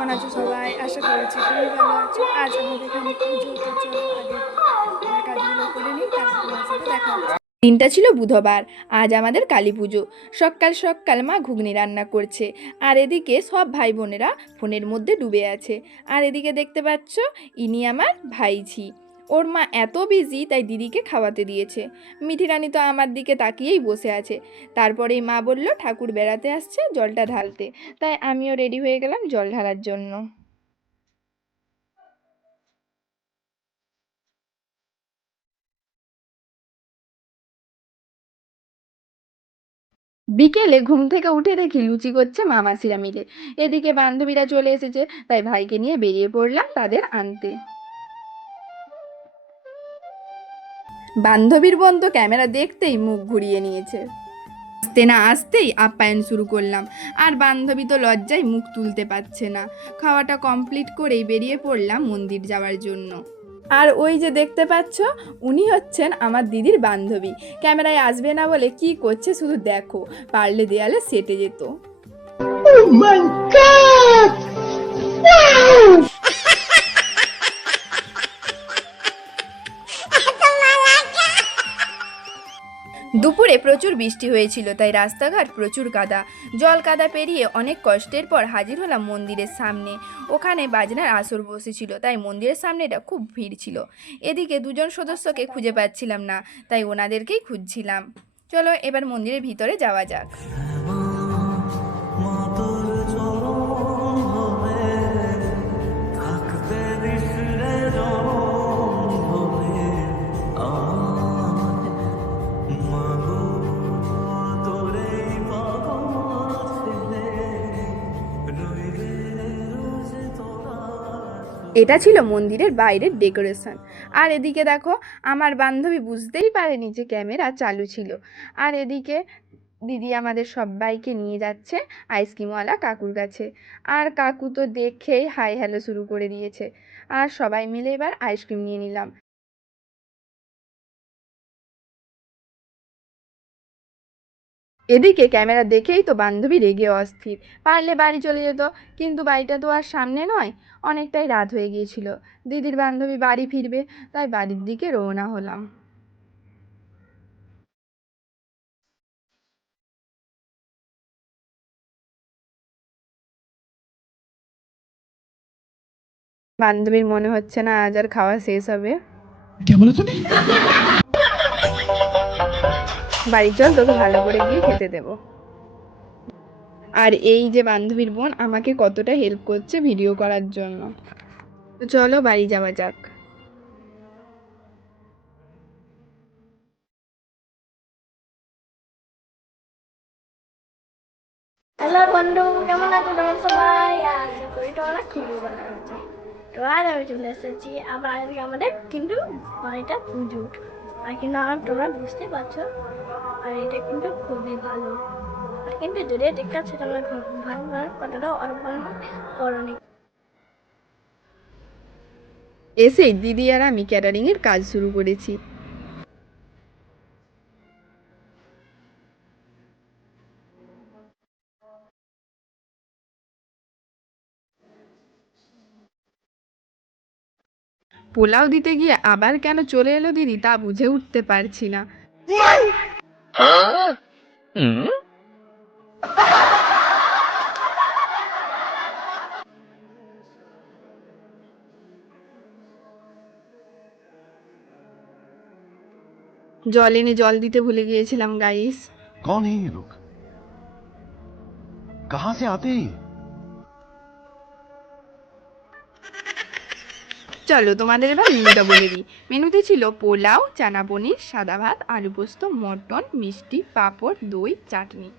কেমন আছো সবাই? আশা করছি খুবই ভালো আছো। আজ আমাদের এখানে পুজো, তো চলো আগে আমরা কাজগুলো করে নিই, তারপর তোমার সাথে দেখা হচ্ছে। দিনটা ছিল বুধবার, আজ আমাদের কালী পুজো। সকাল সকাল মা ঘুগনি রান্না করছে, আর এদিকে সব ভাই বোনেরা ফোনের মধ্যে ডুবে আছে। আর এদিকে দেখতে পাচ্ছ, ইনি আমার ভাইঝি। ওর মা এত বিজি তাই দিদিকে খাওয়াতে দিয়েছে। মিঠি রানী তো আমার দিকে তাকিয়েই বসে আছে। তারপরেই মা বলল ঠাকুর বেড়াতে আসছে, জলটা ঢালতে। তাই আমিও রেডি হয়ে গেলাম জল ঢালার জন্য। বিকেলে ঘুম থেকে উঠে দেখি লুচি করছে মামাসিরা মিলে। এদিকে বান্ধবীরা চলে এসেছে, তাই ভাইকে নিয়ে বেরিয়ে পড়লাম তাদের আনতে। বান্ধবীর বোন তো ক্যামেরা দেখতেই মুখ ঘুরিয়ে নিয়েছে। আসতে না আসতেই আপ্যায়ন শুরু করলাম, আর বান্ধবী তো লজ্জায় মুখ তুলতে পারছে না। খাওয়াটা কমপ্লিট করেই বেরিয়ে পড়লাম মন্দির যাওয়ার জন্য। আর ওই যে দেখতে পাচ্ছ, উনি হচ্ছেন আমার দিদির বান্ধবী। ক্যামেরায় আসবে না বলে কি করছে শুধু দেখো, পারলে দেয়ালে সেটে যেত। Oh my God! Wow! দুপুরে প্রচুর বৃষ্টি হয়েছিল, তাই রাস্তাঘাট প্রচুর কাদা। জল কাদা পেরিয়ে অনেক কষ্টের পর হাজির হলাম মন্দিরের সামনে। ওখানে বাজনার আসর বসেছিল, তাই মন্দিরের সামনেটা খুব ভিড় ছিল। এদিকে দুজন সদস্যকে খুঁজে পাচ্ছিলাম না, তাই ওনাদেরকেই খুঁজছিলাম। চলো এবার মন্দিরের ভিতরে যাওয়া যাক। এটা ছিল মন্দিরের বাইরের ডেকোরেশন। আর এদিকে দেখো, আমার বান্ধবী বুঝতেই পারেনি যে ক্যামেরা চালু ছিল। আর এদিকে দিদি আমাদের সবাইকে নিয়ে যাচ্ছে আইসক্রিমওয়ালা কাকুর কাছে। আর কাকু তো দেখেই হাই হ্যালো শুরু করে দিয়েছে। আর সবাই মিলে এবার আইসক্রিম নিয়ে নিলাম। এদিকে ক্যামেরা দেখেই তো বান্ধবী রেগে অস্থির, পারলে বাড়ি চলে যেত, কিন্তু বাড়িটা তো আর সামনে নয়, অনেকটাই রাত হয়ে গিয়েছিল। দিদির বান্ধবী বাড়ি ফিরবে, তাই বাড়ির দিকে রওনা হলাম। বান্ধবীর মনে হচ্ছে না আজ আর খাওয়া শেষ হবে। বাড়ি চল, তোকে ভালো করে গিয়ে খেতে দেবো। আর এই যে বান্ধবীর বোন আমাকে কতটা হেল্প করছে ভিডিও করার জন্য। তো চলো বাড়ি যাওয়া যাক। হ্যালো বন্ধু, কেমন আছো তোমরা সবাই? আশা করি তোমরা খুবই ভালো আছো। তো আজ আমি চলে এসেছি আবার আজকে আমাদের কিন্তু বাড়িটা পুজো। আর কিন্তু তোমরা বুঝতে পারছো, আর এটা কিন্তু খুবই ভালো। আর কিন্তু যদি দেখতে পাচ্ছি তোমরা ভালো ভালো কতটা অনেক এসেই দিদি আর আমি ক্যাটারিং এর কাজ শুরু করেছি। পোলাও দিতে গিয়ে আবার কেন চলে এলো দিদি তা বুঝে উঠতে পারছি না। জল এনে জল দিতে ভুলে গিয়েছিলাম গাইস। कौन है ये लोग? कहां से आते हैं? চলো তোমাদের এবার মেনুটা বলে দিই। মেনুতে ছিল পোলাও, চানা পনির, সাদা ভাত, আলু পোস্ত, মটন, মিষ্টি, পাঁপড়, দই, চাটনি।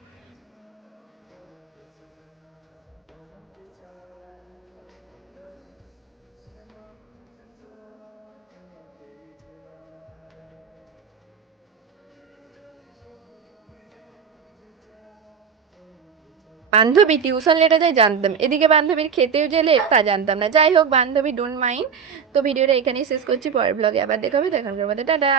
বান্ধবী টিউশন লেটে যায় জানতাম, এদিকে বান্ধবীর খেতেও যে লেট তা জানতাম না। যাই হোক, বান্ধবী ডোন্ট মাইন্ড। তো ভিডিওটা এখানেই শেষ করছি, পরের ব্লগে আবার দেখাবে। দেখানোর মধ্যে টাটা।